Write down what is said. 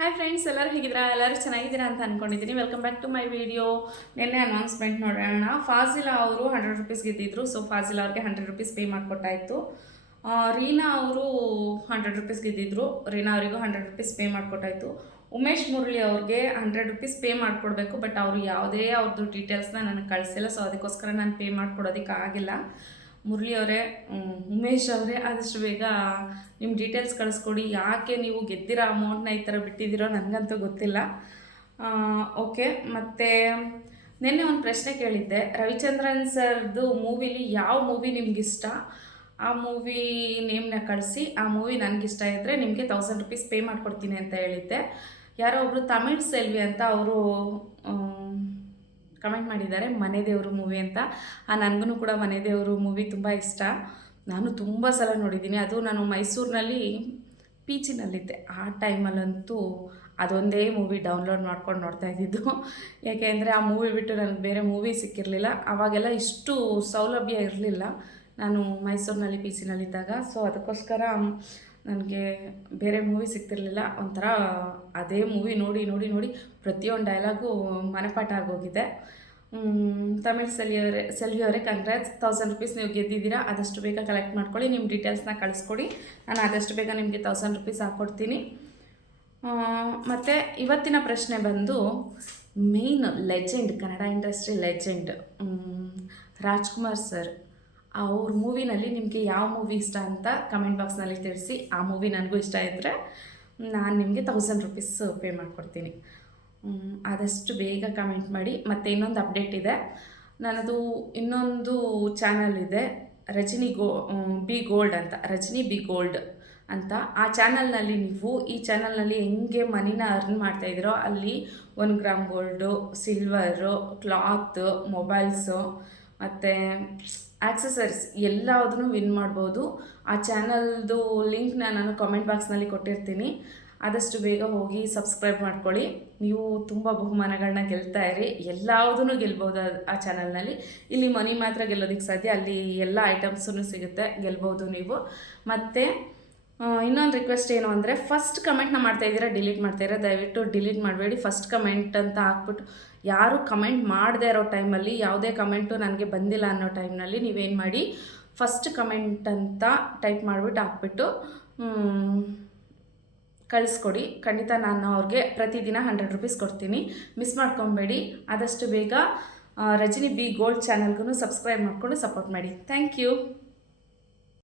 Hi friends, ಎಲ್ಲರೂ ಹೇಗಿದ್ದೀರಾ? ಎಲ್ಲರೂ ಚೆನ್ನಾಗಿದ್ದೀರಾ ಅಂತ ಅಂದ್ಕೊಂಡಿದ್ದೀನಿ. Welcome back to my video. ನಿನ್ನೆ ಅನೌನ್ಸ್ಮೆಂಟ್ ನೋಡೋಣ. ಫಾಜಿಲಾ ಅವರು 100 ರುಪೀಸ್ ಗೆದ್ದಿದ್ರು. ಸೊ ಫಾಜಿಲಾ ಅವ್ರಿಗೆ 100 ರುಪೀಸ್ ಪೇ ಮಾಡಿಕೊಟ್ಟಾಯಿತು. ರೀನಾ ಅವರು 100 ರುಪೀಸ್ ಗೆದ್ದಿದ್ರು. ರೀನಾ ಅವರಿಗೂ 100 ರುಪೀಸ್ ಪೇ ಮಾಡಿಕೊಟ್ಟಾಯಿತು. ಉಮೇಶ್ ಮುರಳಿ ಅವ್ರಿಗೆ 100 ರುಪೀಸ್ ಪೇ ಮಾಡಿಕೊಡ್ಬೇಕು, ಬಟ್ ಅವರು ಯಾವುದೇ ಅವ್ರದ್ದು ಡೀಟೇಲ್ಸ್ನ ನನಗೆ ಕಳಿಸಿಲ್ಲ. ಸೊ ಅದಕ್ಕೋಸ್ಕರ ನಾನು ಪೇ ಮಾಡಿಕೊಡೋದಕ್ಕಾಗಿಲ್ಲ. ಮುರಳಿ ಅವರೇ, ಉಮೇಶ್ ಅವರೇ, ಆದಷ್ಟು ಬೇಗ ನಿಮ್ಮ ಡೀಟೇಲ್ಸ್ ಕಳಿಸ್ಕೊಡಿ. ಯಾಕೆ ನೀವು ಗೆದ್ದಿರೋ ಅಮೌಂಟ್ನ ಈ ಥರ ಬಿಟ್ಟಿದ್ದೀರೋ ನನಗಂತೂ ಗೊತ್ತಿಲ್ಲ. ಓಕೆ. ಮತ್ತು ನಿನ್ನೆ ಒಂದು ಪ್ರಶ್ನೆ ಕೇಳಿದ್ದೆ, ರವಿಚಂದ್ರನ್ ಸರ್ದು ಮೂವಿಲಿ ಯಾವ ಮೂವಿ ನಿಮಗಿಷ್ಟ, ಆ ಮೂವಿ ನೇಮ್ನ ಕಳಿಸಿ. ಆ ಮೂವಿ ನನಗಿಷ್ಟ ಇದ್ದರೆ ನಿಮಗೆ 1000 ರುಪೀಸ್ ಪೇ ಮಾಡಿಕೊಡ್ತೀನಿ ಅಂತ ಹೇಳಿದ್ದೆ. ಯಾರೋ ಒಬ್ಬರು ತಮಿಳ್ ಸೆಲ್ವಿ ಅಂತ ಅವರು ಕಮೆಂಟ್ ಮಾಡಿದ್ದಾರೆ, ಮನೆ ದೇವರು ಮೂವಿ ಅಂತ. ನನಗೂ ಕೂಡ ಮನೆ ದೇವರು ಮೂವಿ ತುಂಬ ಇಷ್ಟ. ನಾನು ತುಂಬ ಸಲ ನೋಡಿದ್ದೀನಿ. ಅದು ನಾನು ಮೈಸೂರಿನಲ್ಲಿ ಪೀಚಿನಲ್ಲಿದ್ದೆ. ಆ ಟೈಮಲ್ಲಂತೂ ಅದೊಂದೇ ಮೂವಿ ಡೌನ್ಲೋಡ್ ಮಾಡ್ಕೊಂಡು ನೋಡ್ತಾ ಇದ್ದಿದ್ದು. ಯಾಕೆಂದರೆ ಆ ಮೂವಿ ಬಿಟ್ಟು ನನಗೆ ಬೇರೆ ಮೂವಿ ಸಿಕ್ಕಿರಲಿಲ್ಲ. ಆವಾಗೆಲ್ಲ ಇಷ್ಟು ಸೌಲಭ್ಯ ಇರಲಿಲ್ಲ ನಾನು ಮೈಸೂರಿನಲ್ಲಿ ಪೀಚಿನಲ್ಲಿದ್ದಾಗ. ಸೊ ಅದಕ್ಕೋಸ್ಕರ ನನಗೆ ಬೇರೆ ಮೂವಿ ಸಿಗ್ತಿರ್ಲಿಲ್ಲ. ಒಂಥರ ಅದೇ ಮೂವಿ ನೋಡಿ ನೋಡಿ ನೋಡಿ ಪ್ರತಿಯೊಂದು ಡೈಲಾಗು ಮನೆಪಾಠ ಆಗೋಗಿದೆ. ತಮಿಳ್ ಸೆಲ್ವಿ ಅವರೇ ಕಂಗ್ರಾಟ್ಸ್. 1000 ರುಪೀಸ್ ನೀವು ಗೆದ್ದಿದ್ದೀರಾ. ಆದಷ್ಟು ಬೇಗ ಕಲೆಕ್ಟ್ ಮಾಡ್ಕೊಳ್ಳಿ. ನಿಮ್ಮ ಡೀಟೇಲ್ಸ್ನ ಕಳಿಸ್ಕೊಡಿ. ನಾನು ಆದಷ್ಟು ಬೇಗ ನಿಮಗೆ 1000 ರುಪೀಸ್ ಹಾಕ್ಕೊಡ್ತೀನಿ. ಮತ್ತು ಇವತ್ತಿನ ಪ್ರಶ್ನೆ ಬಂದು, main legend, Kannada industry legend Rajkumar sir ಅವ್ರ ಮೂವಿನಲ್ಲಿ ನಿಮಗೆ ಯಾವ ಮೂವಿ ಇಷ್ಟ ಅಂತ ಕಮೆಂಟ್ ಬಾಕ್ಸ್ನಲ್ಲಿ ತಿಳಿಸಿ. ಆ ಮೂವಿ ನನಗೂ ಇಷ್ಟ ಇದ್ದರೆ ನಾನು ನಿಮಗೆ 1000 ರುಪೀಸ್ ಪೇ ಮಾಡಿಕೊಡ್ತೀನಿ. ಆದಷ್ಟು ಬೇಗ ಕಮೆಂಟ್ ಮಾಡಿ. ಮತ್ತು ಇನ್ನೊಂದು ಅಪ್ಡೇಟ್ ಇದೆ, ನನ್ನದು ಇನ್ನೊಂದು ಚಾನಲ್ ಇದೆ, ಬಿ ಗೋಲ್ಡ್ ಅಂತ, ರಜನಿ ಬಿ ಗೋಲ್ಡ್ ಅಂತ. ಆ ಚಾನಲ್ನಲ್ಲಿ ನೀವು ಈ ಚಾನಲ್ನಲ್ಲಿ ಹೆಂಗೆ ಮನಿನ ಅರ್ನ್ ಮಾಡ್ತಾಯಿದ್ದೀರೋ ಅಲ್ಲಿ 1 gram gold, silver, cloth, mobiles ಮತ್ತು ಆಕ್ಸಸರೀಸ್ ಎಲ್ಲದನ್ನು ವಿನ್ ಮಾಡ್ಬೋದು. ಆ ಚಾನಲ್ದು ಲಿಂಕ್ನ ನಾನು ಕಾಮೆಂಟ್ ಬಾಕ್ಸ್ನಲ್ಲಿ ಕೊಟ್ಟಿರ್ತೀನಿ. ಆದಷ್ಟು ಬೇಗ ಹೋಗಿ ಸಬ್ಸ್ಕ್ರೈಬ್ ಮಾಡ್ಕೊಳ್ಳಿ. ನೀವು ತುಂಬ ಬಹುಮಾನಗಳನ್ನ ಗೆಲ್ತಾ ಇರಿ. ಎಲ್ಲದೂ ಗೆಲ್ಬೋದು ಆ ಚಾನಲ್ನಲ್ಲಿ. ಇಲ್ಲಿ ಮನಿ ಮಾತ್ರ ಗೆಲ್ಲೋದಕ್ಕೆ ಸಾಧ್ಯ, ಅಲ್ಲಿ ಎಲ್ಲ ಐಟಮ್ಸೂ ಸಿಗುತ್ತೆ, ಗೆಲ್ಬೋದು ನೀವು. ಮತ್ತು ಇನ್ನೊಂದು ರಿಕ್ವೆಸ್ಟ್ ಏನು ಅಂದರೆ, ಫಸ್ಟ್ ಕಮೆಂಟ್ನ ಮಾಡ್ತಾಯಿದ್ದೀರಾ, ಡಿಲೀಟ್ ಮಾಡ್ತಾಯಿದ್ದೀರಾ, ದಯವಿಟ್ಟು ಡಿಲೀಟ್ ಮಾಡಬೇಡಿ. ಫಸ್ಟ್ ಕಮೆಂಟ್ ಅಂತ ಹಾಕ್ಬಿಟ್ಟು ಯಾರು ಕಮೆಂಟ್ ಮಾಡದೇ ಇರೋ ಟೈಮಲ್ಲಿ, ಯಾವುದೇ ಕಮೆಂಟು ನನಗೆ ಬಂದಿಲ್ಲ ಅನ್ನೋ ಟೈಮ್ನಲ್ಲಿ ನೀವೇನು ಮಾಡಿ, ಫಸ್ಟ್ ಕಮೆಂಟ್ ಅಂತ ಟೈಪ್ ಮಾಡಿಬಿಟ್ಟು ಹಾಕ್ಬಿಟ್ಟು ಕಳಿಸ್ಕೊಡಿ. ಖಂಡಿತ ನಾನು ಅವ್ರಿಗೆ ಪ್ರತಿದಿನ 100 ರುಪೀಸ್ ಕೊಡ್ತೀನಿ. ಮಿಸ್ ಮಾಡ್ಕೊಬೇಡಿ. ಆದಷ್ಟು ಬೇಗ ರಜನಿ ಬಿ ಗೋಲ್ಡ್ ಚಾನಲ್ಗೂ ಸಬ್ಸ್ಕ್ರೈಬ್ ಮಾಡಿಕೊಂಡು ಸಪೋರ್ಟ್ ಮಾಡಿ. Thank you.